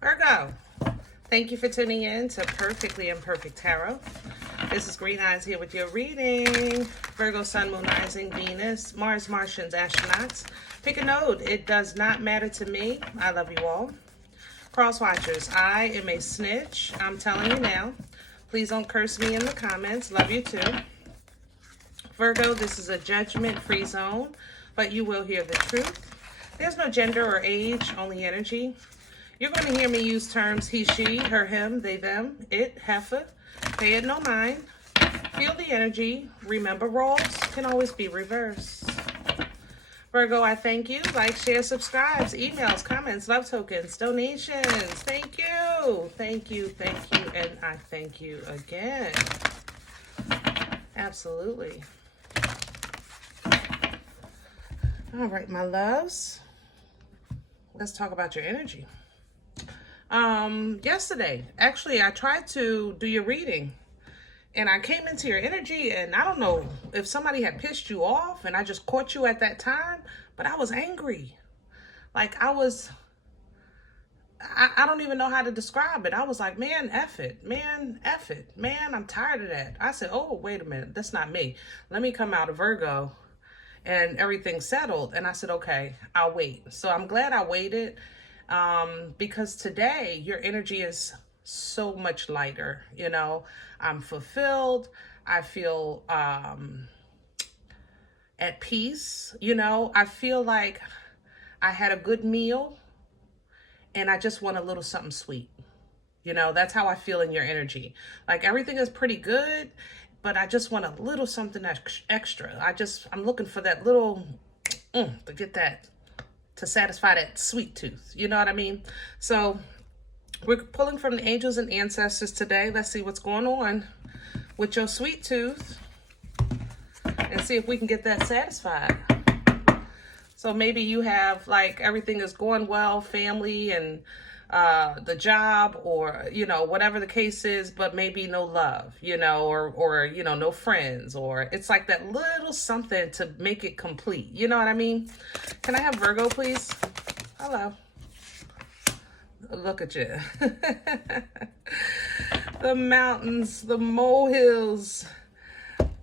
Virgo, thank you for tuning in to Perfectly Imperfect Tarot. This is Green Eyes here with your reading. Virgo, Sun, Moon, Rising, Venus, Mars, Martians, Astronauts. Pick a node. It does not matter to me. I love you all. Cross watchers, I am a snitch. I'm telling you now. Please don't curse me in the comments. Love you too. Virgo, this is a judgment-free zone, but you will hear the truth. There's no gender or age, only energy. You're going to hear me use terms he, she, her, him, they, them, it, heifer. Pay it no mind. Feel the energy. Remember, roles can always be reversed. Virgo, I thank you. Like, share, subscribes, emails, comments, love tokens, donations. Thank you. Thank you, thank you, and I thank you again. Absolutely. All right, my loves. Let's talk about your energy. Yesterday, actually, I tried to do your reading and I came into your energy, and I don't know if somebody had pissed you off and I just caught you at that time, but I was angry. Like I don't even know how to describe it. I was like, man, F it, man, F it, man, I'm tired of that. I said, oh, wait a minute, that's not me. Let me come out of Virgo, and everything settled. And I said, okay, I'll wait. So I'm glad I waited. Because today your energy is so much lighter. You know, I'm fulfilled. I feel at peace. You know, I feel like I had a good meal and I just want a little something sweet. You know, that's how I feel in your energy. Like everything is pretty good, but I just want a little something extra. I'm looking for that little to get that, to satisfy that sweet tooth. You know what I mean? So we're pulling from the angels and ancestors today. Let's see what's going on with your sweet tooth and see if we can get that satisfied. So maybe you have like everything is going well, family and the job, or, you know, whatever the case is, but maybe no love, you know, or, you know, no friends, or it's like that little something to make it complete. You know what I mean? Can I have Virgo, please? Hello. Look at you. The mountains, the molehills.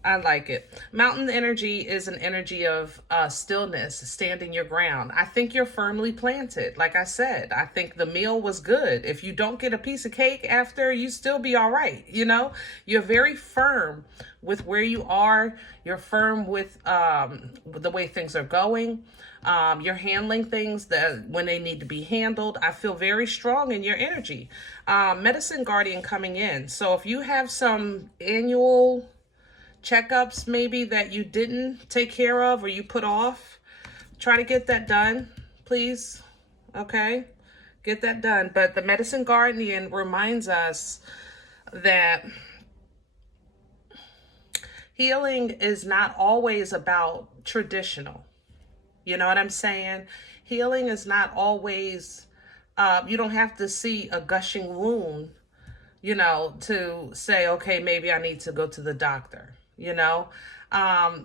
I like it. Mountain energy is an energy of stillness, standing your ground. I think you're firmly planted. Like I said, I think the meal was good. If you don't get a piece of cake after, you still be all right. You know, you're very firm with where you are. You're firm with the way things are going. You're handling things that when they need to be handled. I feel very strong in your energy. Medicine guardian coming in. So if you have some annual checkups maybe that you didn't take care of or you put off, try to get that done, please. Okay, get that done. But the medicine guardian reminds us that healing is not always about traditional. You know what I'm saying? Healing is not always, you don't have to see a gushing wound, you know, to say, okay, maybe I need to go to the doctor. You know,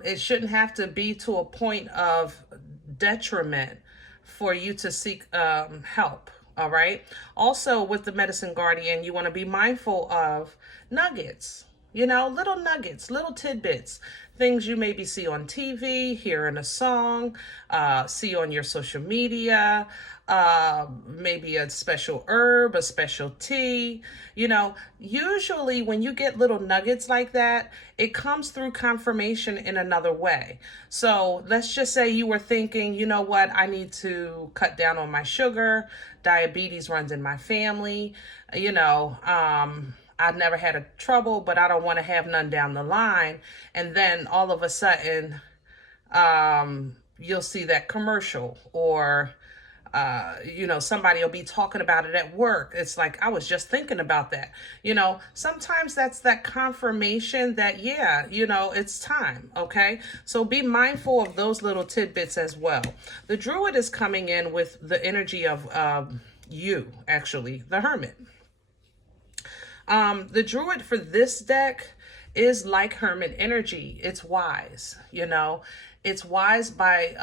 it shouldn't have to be to a point of detriment for you to seek help. All right. Also, with the medicine guardian, you want to be mindful of nuggets, you know, little nuggets, little tidbits, things you maybe see on TV, hear in a song, see on your social media, maybe a special herb, a special tea. You know, usually when you get little nuggets like that, it comes through confirmation in another way. So let's just say you were thinking, you know what, I need to cut down on my sugar. Diabetes runs in my family. You know, I've never had a trouble, but I don't want to have none down the line. And then all of a sudden, you'll see that commercial, or you know, somebody will be talking about it at work. It's like, I was just thinking about that. You know, sometimes that's that confirmation that, yeah, you know, it's time. Okay. So be mindful of those little tidbits as well. The Druid is coming in with the energy of you, actually, the Hermit. The Druid for this deck is like Hermit energy. It's wise, you know. It's wise by,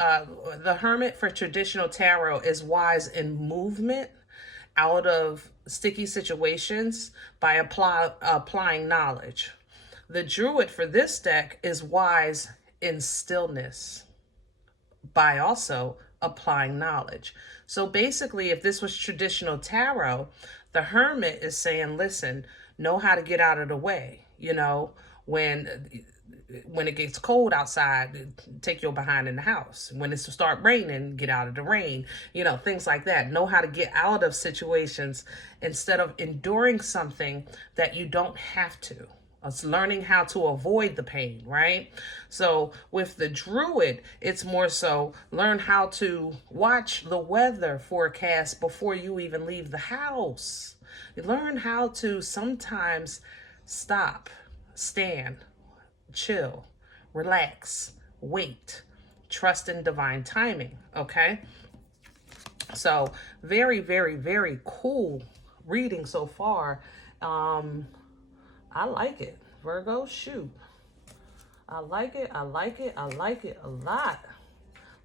the Hermit for traditional tarot is wise in movement. out of sticky situations by applying knowledge. The Druid for this deck is wise in stillness by also applying knowledge. So basically, if this was traditional tarot, the Hermit is saying, listen, know how to get out of the way. You know, when it gets cold outside, take your behind in the house. When it start raining, get out of the rain. You know, things like that. Know how to get out of situations instead of enduring something that you don't have to. It's learning how to avoid the pain, right? So with the Druid, it's more so learn how to watch the weather forecast before you even leave the house. You learn how to sometimes stop, stand, chill, relax, wait, trust in divine timing, okay? So very, very, very cool reading so far. I like it, Virgo, shoot. I like it, I like it, I like it a lot.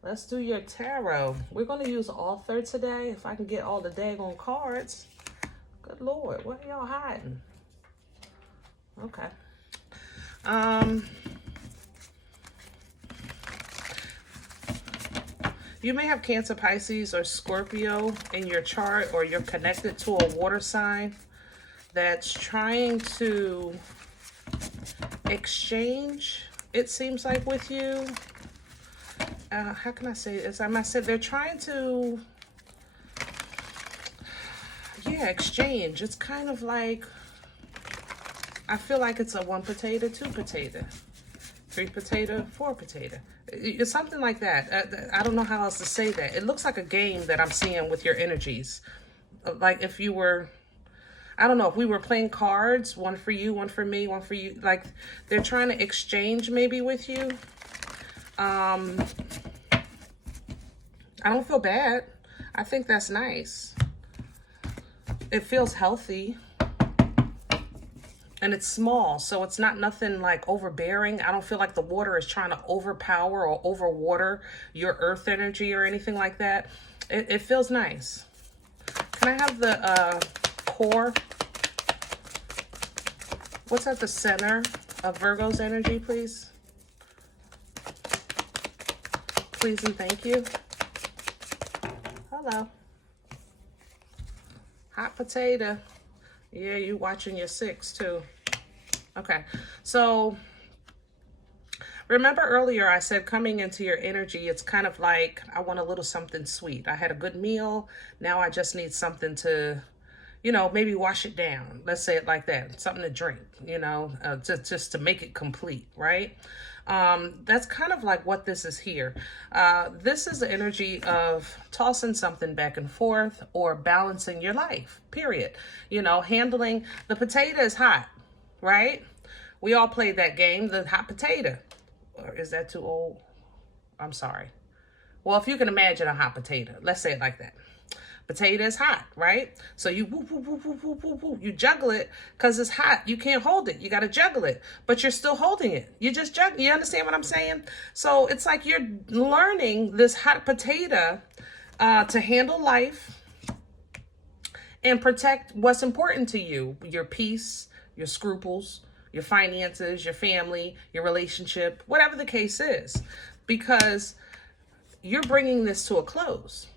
Let's do your tarot. We're going to use author today, if I can get all the daggone cards. Good Lord, what are y'all hiding? Okay. You may have Cancer, Pisces, or Scorpio in your chart, or you're connected to a water sign that's trying to exchange, it seems like, with you. How can I say this? I said they're trying to, yeah, exchange. It's kind of like, I feel like it's a 1 potato, 2 potato, 3 potato, 4 potato. It's something like that. I don't know how else to say that. It looks like a game that I'm seeing with your energies. Like if you were, I don't know, if we were playing cards, one for you, one for me, one for you. Like they're trying to exchange maybe with you. I don't feel bad. I think that's nice. It feels healthy. And it's small, so it's not nothing like overbearing. I don't feel like the water is trying to overpower or overwater your earth energy or anything like that. It feels nice. Can I have the core? What's at the center of Virgo's energy, please? Please and thank you. Hello. Hot potato. Yeah, you watching your 6 too. Okay, so remember earlier I said coming into your energy, it's kind of like I want a little something sweet. I had a good meal. Now I just need something to, you know, maybe wash it down. Let's say it like that. Something to drink, you know, just to make it complete, right? That's kind of like what this is here. This is the energy of tossing something back and forth or balancing your life, period. You know, handling the potato is hot, right? We all played that game, the hot potato. Or is that too old? I'm sorry. Well, if you can imagine a hot potato, let's say it like that. Potato is hot, right? So you whoop, whoop, whoop, whoop, whoop, whoop, whoop. You juggle it because it's hot. You can't hold it. You got to juggle it, but you're still holding it. You just juggle. You understand what I'm saying? So it's like you're learning this hot potato to handle life and protect what's important to you, your peace, your scruples, your finances, your family, your relationship, whatever the case is, because you're bringing this to a close.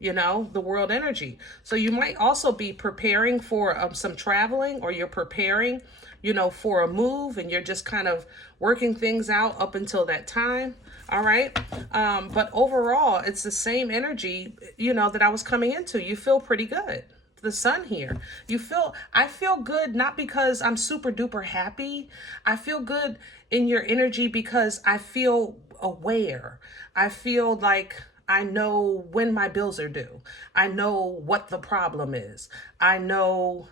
You know, the world energy. So you might also be preparing for some traveling, or you're preparing, you know, for a move, and you're just kind of working things out up until that time. All right. But overall, it's the same energy, you know, that I was coming into. You feel pretty good. The sun here. I feel good, not because I'm super duper happy. I feel good in your energy because I feel aware. I feel like I know when my bills are due. I know what the problem is. I know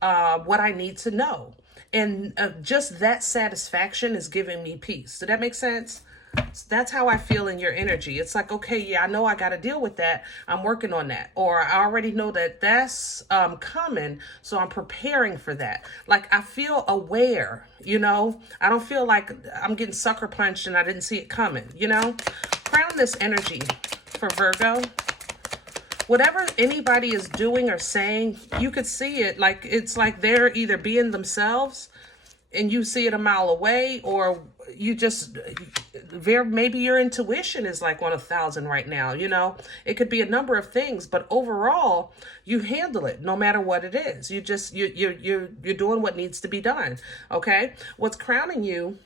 what I need to know. And just that satisfaction is giving me peace. Does that make sense? So that's how I feel in your energy. It's like, okay, yeah, I know I got to deal with that. I'm working on that. Or I already know that that's coming, so I'm preparing for that. Like, I feel aware, you know? I don't feel like I'm getting sucker punched and I didn't see it coming, you know? Crown this energy for Virgo. whatever anybody is doing or saying, you could see it. Like, it's like they're either being themselves and you see it a mile away, or you just, maybe your intuition is like on 1,000 right now. You know, it could be a number of things, but overall you handle it no matter what it is. You just, you're doing what needs to be done. Okay. What's crowning you: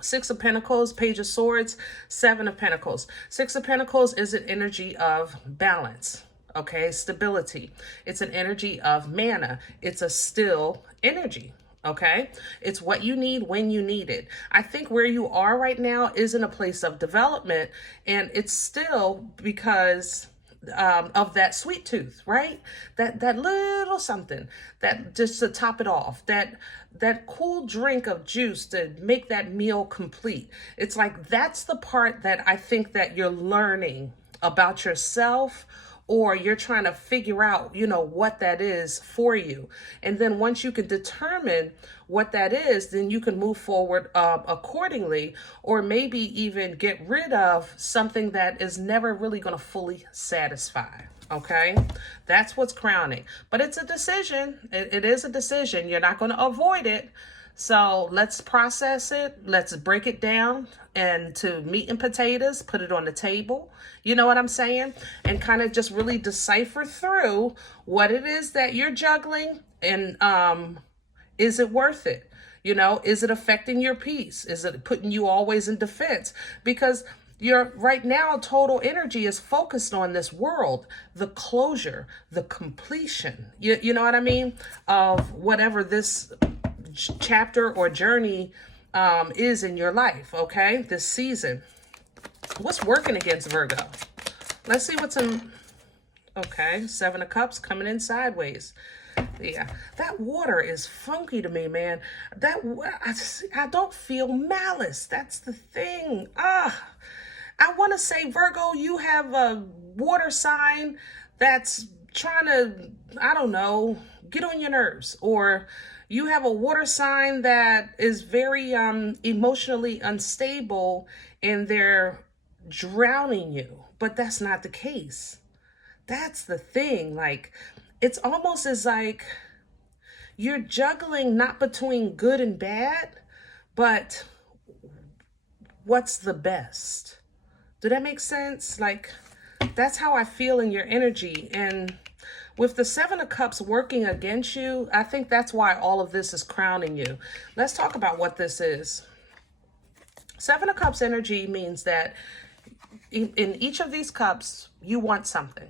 Six of Pentacles, Page of Swords, Seven of Pentacles. Six of Pentacles is an energy of balance. Okay. Stability. It's an energy of mana. It's a still energy. Okay. It's what you need when you need it. I think where you are right now is in a place of development, and it's still because of that sweet tooth, right? That little something that just to top it off, that cool drink of juice to make that meal complete. It's like, that's the part that I think that you're learning about yourself, or you're trying to figure out, you know, what that is for you. And then once you can determine what that is, then you can move forward accordingly, or maybe even get rid of something that is never really going to fully satisfy. Okay, that's what's crowning. But it's a decision. It is a decision. You're not going to avoid it. So let's process it. Let's break it down into meat and potatoes, put it on the table. You know what I'm saying? And kind of just really decipher through what it is that you're juggling, and is it worth it? You know, is it affecting your peace? Is it putting you always in defense? Because your right now total energy is focused on this world, the closure, the completion. You know what I mean? Of whatever this chapter or journey is in your life. Okay, this season. What's working against Virgo? Let's see what's in. Okay, Seven of Cups coming in sideways. Yeah, that water is funky to me, man. I don't feel malice. That's the thing. I want to say, Virgo, you have a water sign that's trying to, I don't know, get on your nerves, or you have a water sign that is very emotionally unstable, and they're drowning you. But that's not the case. That's the thing. Like, it's almost as like you're juggling not between good and bad, but what's the best? Did that make sense? Like, that's how I feel in your energy. And with the Seven of Cups working against you, I think that's why all of this is crowning you. Let's talk about what this is. Seven of Cups energy means that in each of these cups, you want something.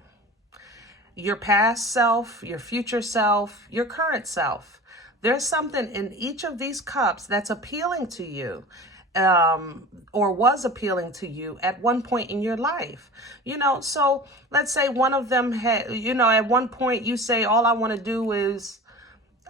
Your past self, your future self, your current self. There's something in each of these cups that's appealing to you, or was appealing to you at one point in your life. You know, so let's say one of them had, you know, at one point you say, all I want to do is,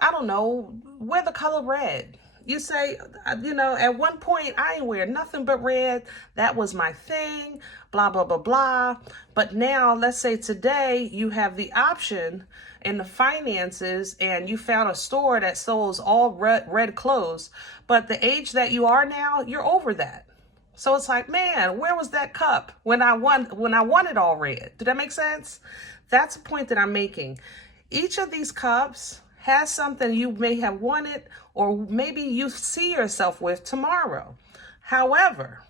I don't know, wear the color red. You say, you know, at one point I ain't wear nothing but red. That was my thing, blah, blah, blah, blah. But now, let's say today you have the option and the finances, and you found a store that sells all red clothes. But the age that you are now, you're over that. So it's like, man, where was that cup when I wanted all red? Did that make sense? That's the point that I'm making. Each of these cups has something you may have wanted, or maybe you see yourself with tomorrow. However,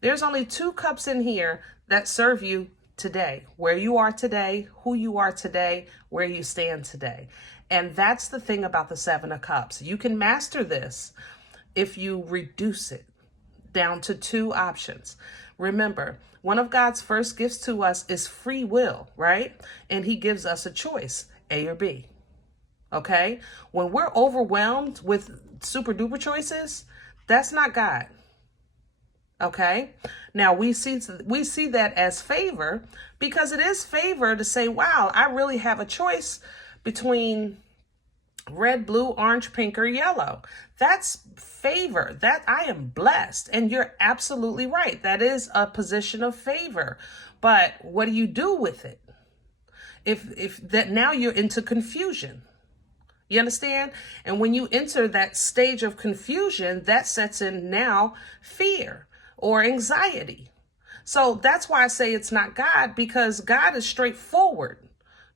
there's only two cups in here that serve you today, where you are today, who you are today, where you stand today. And that's the thing about the Seven of Cups. You can master this if you reduce it down to two options. Remember, one of God's first gifts to us is free will, right? And he gives us a choice, A or B. Okay? When we're overwhelmed with super duper choices, that's not God. Okay? Now we see that as favor, because it is favor to say, wow, I really have a choice between red, blue, orange, pink, or yellow. That's favor. That I am blessed. And you're absolutely right. That is a position of favor. But what do you do with it? If that, now you're into confusion. You understand? And when you enter that stage of confusion, that sets in now fear or anxiety. So that's why I say it's not God, because God is straightforward.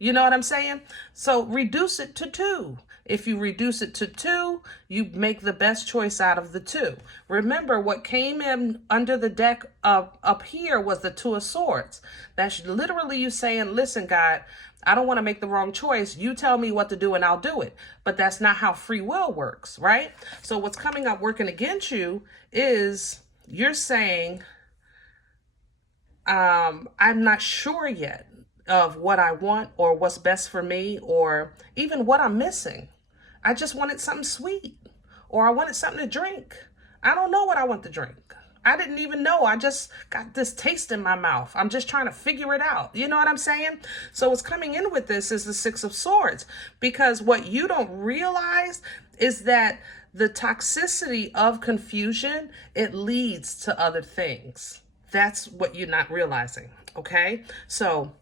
You know what I'm saying? So reduce it to 2. If you reduce it to 2, you make the best choice out of the 2. Remember, what came in under the deck up here was the 2 of Swords. That's literally you saying, listen, God, I don't want to make the wrong choice. You tell me what to do and I'll do it. But that's not how free will works, right? So what's coming up working against you is you're saying, I'm not sure yet of what I want or what's best for me or even what I'm missing. I just wanted something sweet, or I wanted something to drink. I don't know what I want to drink. I didn't even know. I just got this taste in my mouth. I'm just trying to figure it out. You know what I'm saying? So what's coming in with this is the 6 of Swords, because what you don't realize is that the toxicity of confusion, it leads to other things. That's what you're not realizing. Okay. So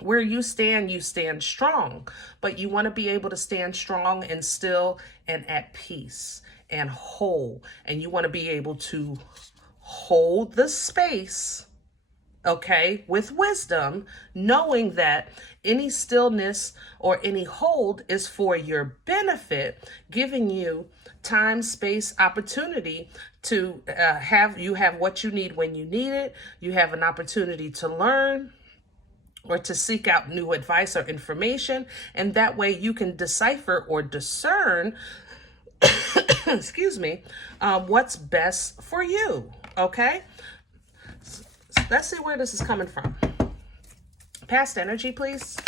where you stand strong, but you want to be able to stand strong and still and at peace and whole. And you want to be able to hold the space, okay, with wisdom, knowing that any stillness or any hold is for your benefit, giving you time, space, opportunity to have what you need when you need it. You have an opportunity to learn or to seek out new advice or information. And that way you can decipher or discern, excuse me, what's best for you. Okay. So let's see where this is coming from. Past energy, please.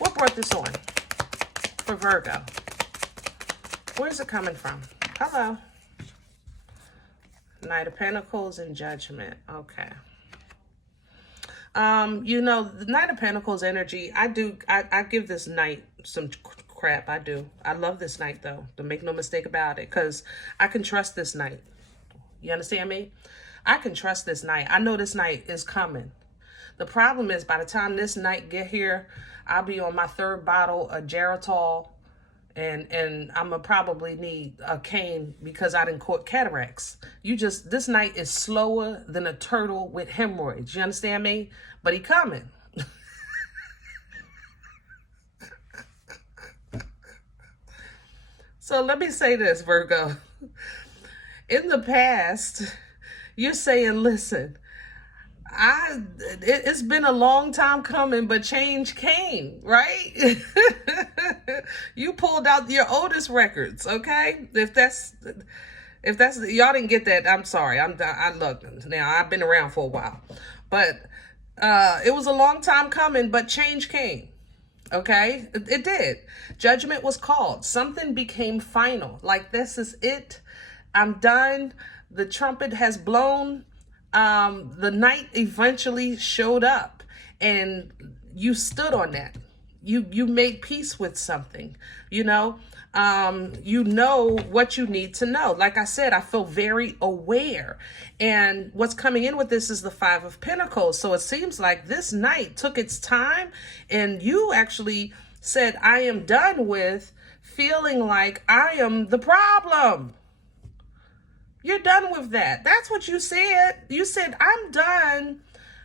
What brought this on for Virgo? Where's it coming from? Hello. Knight of Pentacles and Judgment. Okay. You know, the Knight of Pentacles energy, I give this Knight some crap. I do. I love this Knight, though. Don't make no mistake about it, because I can trust this Knight. You understand me? I can trust this Knight. I know this Knight is coming. The problem is, by the time this Knight get here, I'll be on my 3rd bottle of Geritol, and I'm gonna probably need a cane because I didn't caught cataracts. This Knight is slower than a turtle with hemorrhoids. You understand me? But he coming. So let me say this, Virgo. In the past, you're saying, listen, it's been a long time coming, but change came, right? You pulled out your oldest records, okay? If that's y'all didn't get that, I'm sorry. I look now. I've been around for a while, but it was a long time coming, but change came. Okay, it did. Judgment was called. Something became final. Like, this is it. I'm done. The trumpet has blown. The Knight eventually showed up, and you stood on that. You made peace with something, you know what you need to know. Like I said, I feel very aware. And what's coming in with this is the 5 of Pentacles. So it seems like this Knight took its time, and you actually said, I am done with feeling like I am the problem. You're done with that. That's what you said. You said, I'm done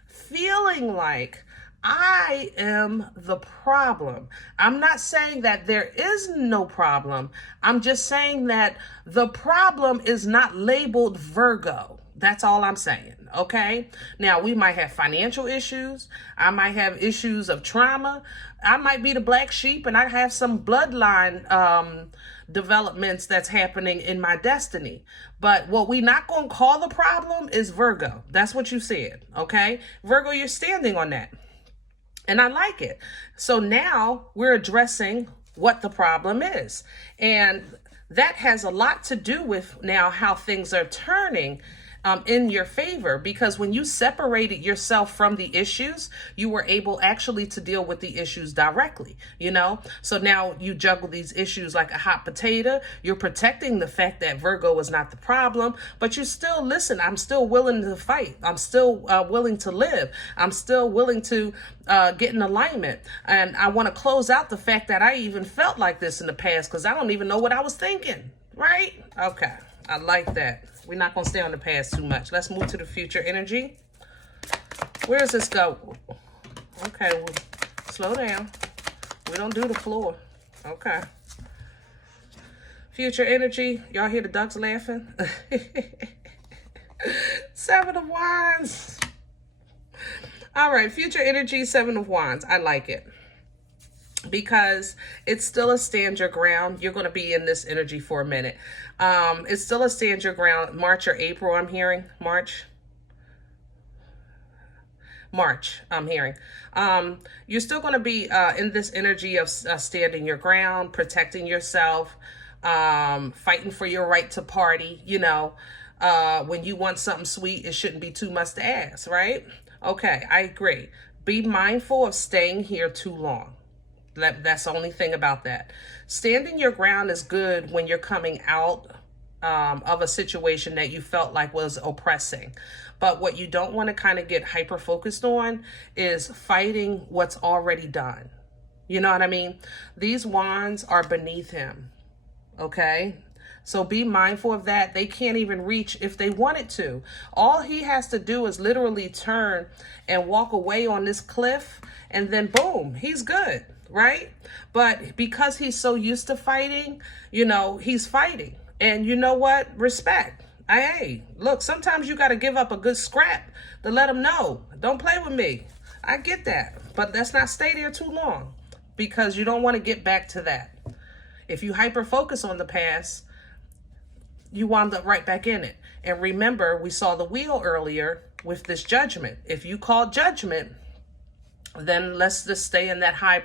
feeling like I am the problem. I'm not saying that there is no problem. I'm just saying that the problem is not labeled Virgo. That's all I'm saying. Okay. Now, we might have financial issues. I might have issues of trauma. I might be the black sheep, and I have some bloodline developments that's happening in my destiny. But what we not going to call the problem is Virgo. That's what you said. Okay. Virgo, you're standing on that. And I like it. So now we're addressing what the problem is. And that has a lot to do with now how things are turning in your favor, because when you separated yourself from the issues, you were able actually to deal with the issues directly, So now you juggle these issues like a hot potato. You're protecting the fact that Virgo is not the problem, but you still, listen, I'm still willing to fight. I'm still willing to live. I'm still willing to get in alignment. And I want to close out the fact that I even felt like this in the past, because I don't even know what I was thinking, right? Okay, I like that. We're not going to stay on the past too much. Let's move to the future energy. Where does this go? Okay, well, slow down. We don't do the floor. Okay. Future energy. Y'all hear the ducks laughing? 7 of Wands. All right, future energy, 7 of Wands. I like it because it's still a stand your ground. You're going to be in this energy for a minute. It's still a stand your ground. March or April, I'm hearing. March, I'm hearing. You're still going to be in this energy of standing your ground, protecting yourself, fighting for your right to party. You know, when you want something sweet, it shouldn't be too much to ask, right? Okay, I agree. Be mindful of staying here too long. That's the only thing about that. Standing your ground is good when you're coming out of a situation that you felt like was oppressing. But what you don't want to kind of get hyper focused on is fighting what's already done. You know what I mean? These wands are beneath him. Okay? So be mindful of that. They can't even reach if they wanted to. All he has to do is literally turn and walk away on this cliff, and then boom, he's good, right? But because he's so used to fighting, you know, he's fighting. And you know what? Respect. Hey, look, sometimes you got to give up a good scrap to let him know. Don't play with me. I get that. But let's not stay there too long, because you don't want to get back to that. If you hyper focus on the past, you wound up right back in it. And remember, we saw the wheel earlier with this judgment. If you call judgment, then let's just stay in that higher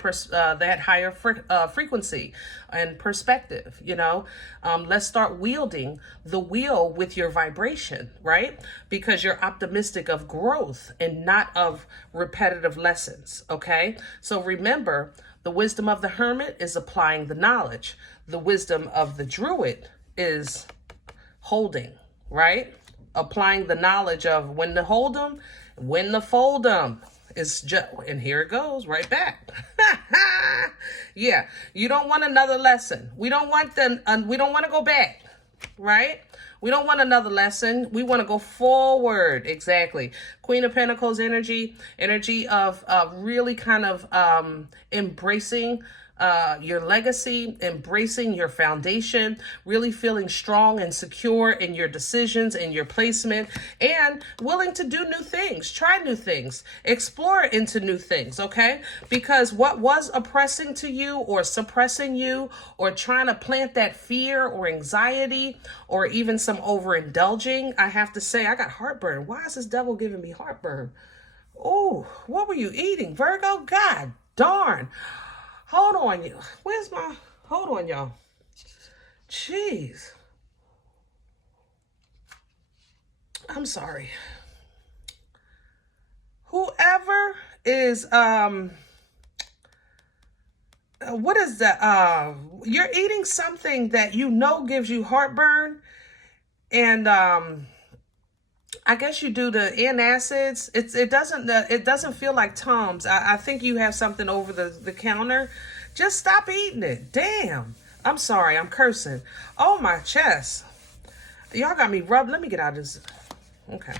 frequency and perspective. You know, let's start wielding the wheel with your vibration, right? Because you're optimistic of growth and not of repetitive lessons. Okay, so remember, the wisdom of the hermit is applying the knowledge. The wisdom of the druid is holding, right? Applying the knowledge of when to hold them, when to fold them. Is just, and here it goes right back. Yeah, you don't want another lesson. We don't want them. We don't want to go back, right? We don't want another lesson. We want to go forward. Exactly. Queen of Pentacles energy of really kind of embracing your legacy, embracing your foundation, really feeling strong and secure in your decisions and your placement, and willing to do new things, try new things, explore into new things, okay? Because what was oppressing to you or suppressing you or trying to plant that fear or anxiety or even some overindulging, I have to say, I got heartburn. Why is this devil giving me heartburn? Oh, what were you eating, Virgo? God darn. Hold on, you. Hold on, y'all. Jeez. I'm sorry. Whoever is, what is that? You're eating something that you know gives you heartburn, and, I guess you do the antacids. It doesn't feel like Tums. I think you have something over the counter. Just stop eating it. Damn. I'm sorry. I'm cursing. Oh, my chest. Y'all got me rubbed. Let me get out of this. Okay.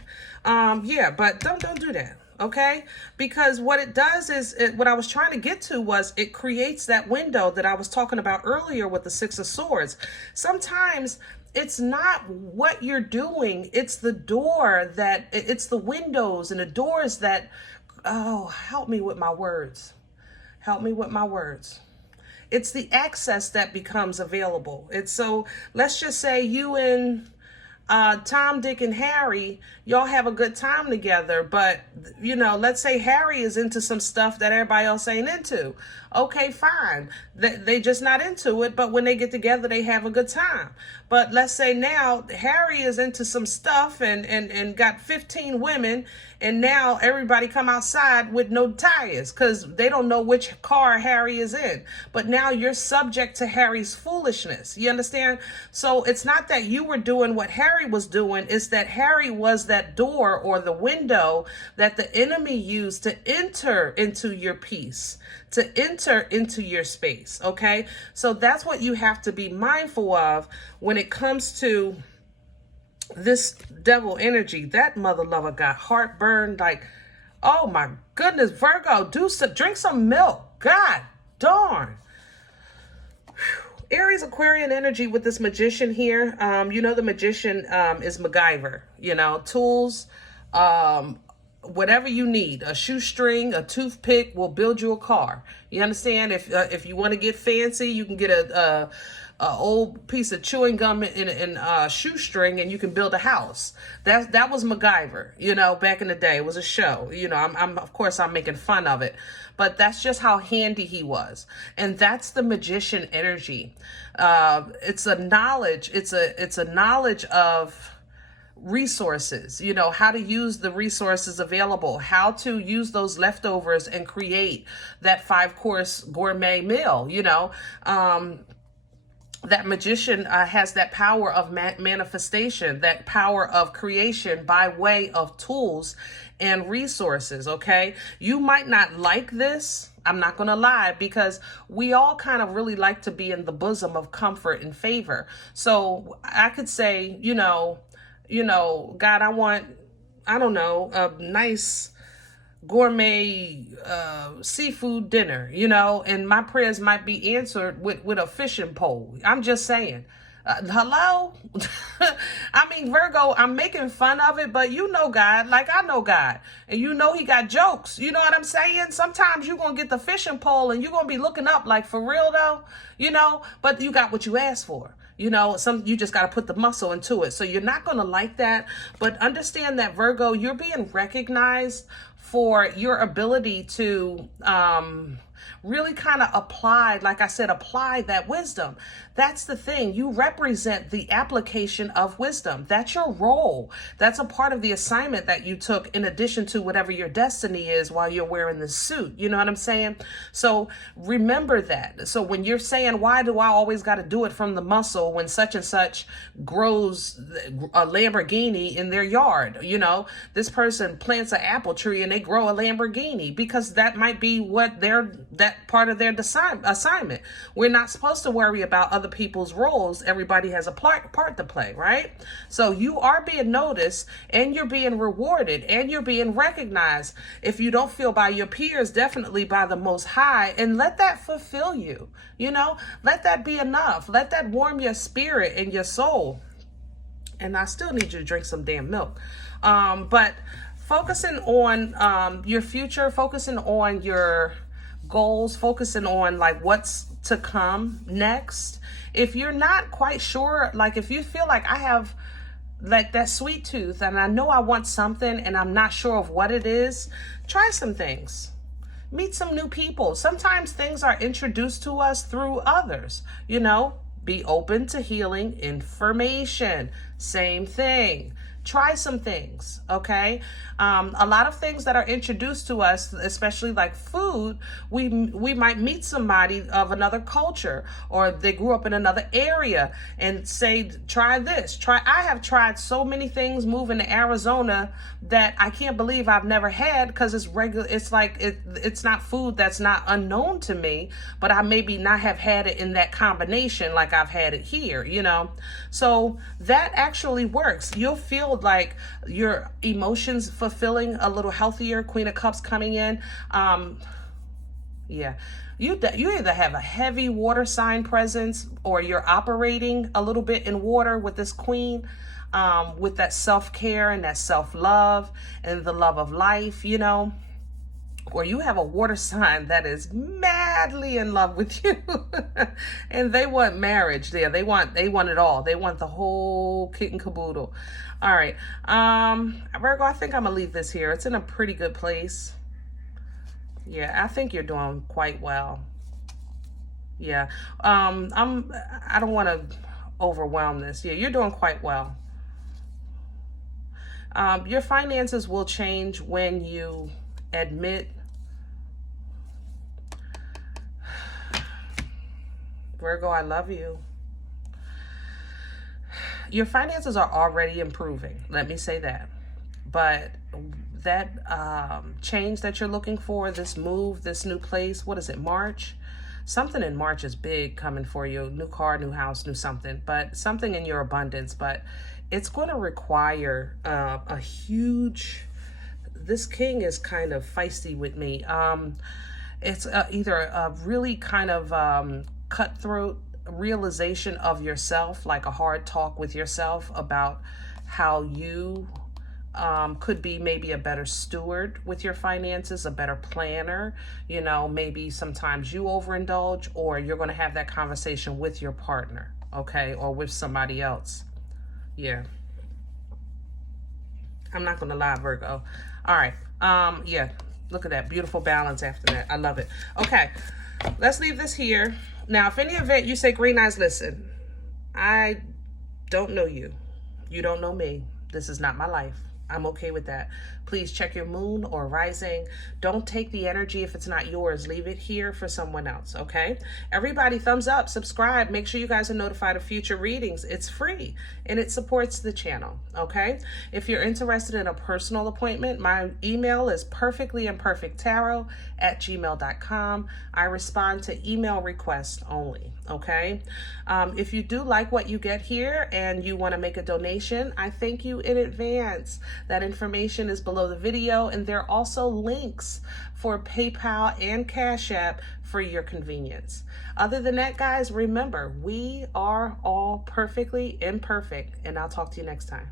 Yeah, but don't do that. Okay? Because what it does is, what I was trying to get to was it creates that window that I was talking about earlier with the 6 of Swords. Sometimes it's not what you're doing. It's the door it's the windows and the doors that, oh, help me with my words. Help me with my words. It's the access that becomes available. It's so, let's just say you and Tom, Dick, and Harry, y'all have a good time together, but, you know, let's say Harry is into some stuff that everybody else ain't into. Okay, fine. They just not into it, but when they get together, they have a good time. But let's say now Harry is into some stuff and got 15 women, and now everybody come outside with no tires because they don't know which car Harry is in. But now you're subject to Harry's foolishness. You understand? So it's not that you were doing what Harry was doing. It's that Harry was that door or the window that the enemy used to enter into your peace, to enter into your space. Okay? So that's what you have to be mindful of when it comes to this devil energy. That mother lover got heartburn. Like, Oh my goodness, Virgo, drink some milk. God darn. Aries Aquarian energy with this magician here. You know, the magician is MacGyver, you know, tools, whatever you need. A shoestring, a toothpick will build you a car. You understand? If you want to get fancy, you can get a old piece of chewing gum and a shoestring, and you can build a house. That was MacGyver, you know, back in the day. It was a show. You know, I'm of course I'm making fun of it, but that's just how handy he was. And that's the magician energy. It's a knowledge. It's a knowledge of resources, you know, how to use the resources available, how to use those leftovers and create that 5-course gourmet meal, you know. That magician has that power of manifestation, that power of creation by way of tools and resources, okay? You might not like this, I'm not going to lie, because we all kind of really like to be in the bosom of comfort and favor. So I could say, you know, God, I want, I don't know, a nice gourmet seafood dinner, you know, and my prayers might be answered with a fishing pole. I'm just saying. Hello? I mean, Virgo, I'm making fun of it, but you know God, like I know God. And you know he got jokes. You know what I'm saying? Sometimes you're going to get the fishing pole and you're going to be looking up like, for real though, you know, but you got what you asked for. You know, you just got to put the muscle into it. So you're not going to like that. But understand that, Virgo, you're being recognized for your ability to really kind of apply, like I said, apply that wisdom. That's the thing. You represent the application of wisdom. That's your role. That's a part of the assignment that you took in addition to whatever your destiny is while you're wearing the suit. You know what I'm saying? So remember that. So when you're saying, why do I always got to do it from the muscle when such and such grows a Lamborghini in their yard? You know, this person plants an apple tree and they grow a Lamborghini because that might be what that part of their assignment. We're not supposed to worry about other people's roles. Everybody has a part to play, right? So you are being noticed and you're being rewarded and you're being recognized. If you don't feel by your peers, definitely by the Most High, and let that fulfill you. You know, let that be enough. Let that warm your spirit and your soul. And I still need you to drink some damn milk. But focusing on your future, focusing on your goals, focusing on like what's to come next. If you're not quite sure, like if you feel like I have like that sweet tooth and I know I want something and I'm not sure of what it is, try some things. Meet some new people. Sometimes things are introduced to us through others, you know. Be open to healing information. Same thing. Try some things, okay? A lot of things that are introduced to us, especially like food, we might meet somebody of another culture or they grew up in another area and say, try this. I have tried so many things moving to Arizona that I can't believe I've never had because it's regular. It's like it's not food that's not unknown to me, but I maybe not have had it in that combination like I've had it here, you know? So that actually works. You'll feel like your emotions fulfilling a little healthier. Queen of Cups coming in. Yeah, you either have a heavy water sign presence or you're operating a little bit in water with this queen, with that self-care and that self-love and the love of life, you know. Or you have a water sign that is madly in love with you and they want marriage there. They want it all. They want the whole kit and caboodle. All right. Virgo, I think I'm gonna leave this here. It's in a pretty good place. Yeah, I think you're doing quite well. Yeah. I don't want to overwhelm this. Yeah, you're doing quite well. Your finances will change when you admit. Virgo, I love you. Your finances are already improving. Let me say that. But that change that you're looking for, this move, this new place, what is it, March? Something in March is big coming for you. New car, new house, new something. But something in your abundance. But it's going to require a huge... this king is kind of feisty with me. It's either a really kind of cutthroat realization of yourself, like a hard talk with yourself about how you could be maybe a better steward with your finances, a better planner. You know, maybe sometimes you overindulge, or you're going to have that conversation with your partner, okay, or with somebody else. Yeah. I'm not going to lie, Virgo. All right. Yeah. Look at that beautiful balance after that. I love it. Okay. Let's leave this here. Now, if any event you say, Green Eyes, listen, I don't know you. You don't know me. This is not my life. I'm okay with that. Please check your moon or rising. Don't take the energy if it's not yours. Leave it here for someone else, okay? Everybody, thumbs up, subscribe. Make sure you guys are notified of future readings. It's free, and it supports the channel, okay? If you're interested in a personal appointment, my email is perfectlyimperfecttarot@gmail.com. I respond to email requests only, okay? If you do like what you get here and you want to make a donation, I thank you in advance. That information is below the video, and there are also links for PayPal and Cash App for your convenience. Other than that, guys, remember, we are all perfectly imperfect, and I'll talk to you next time.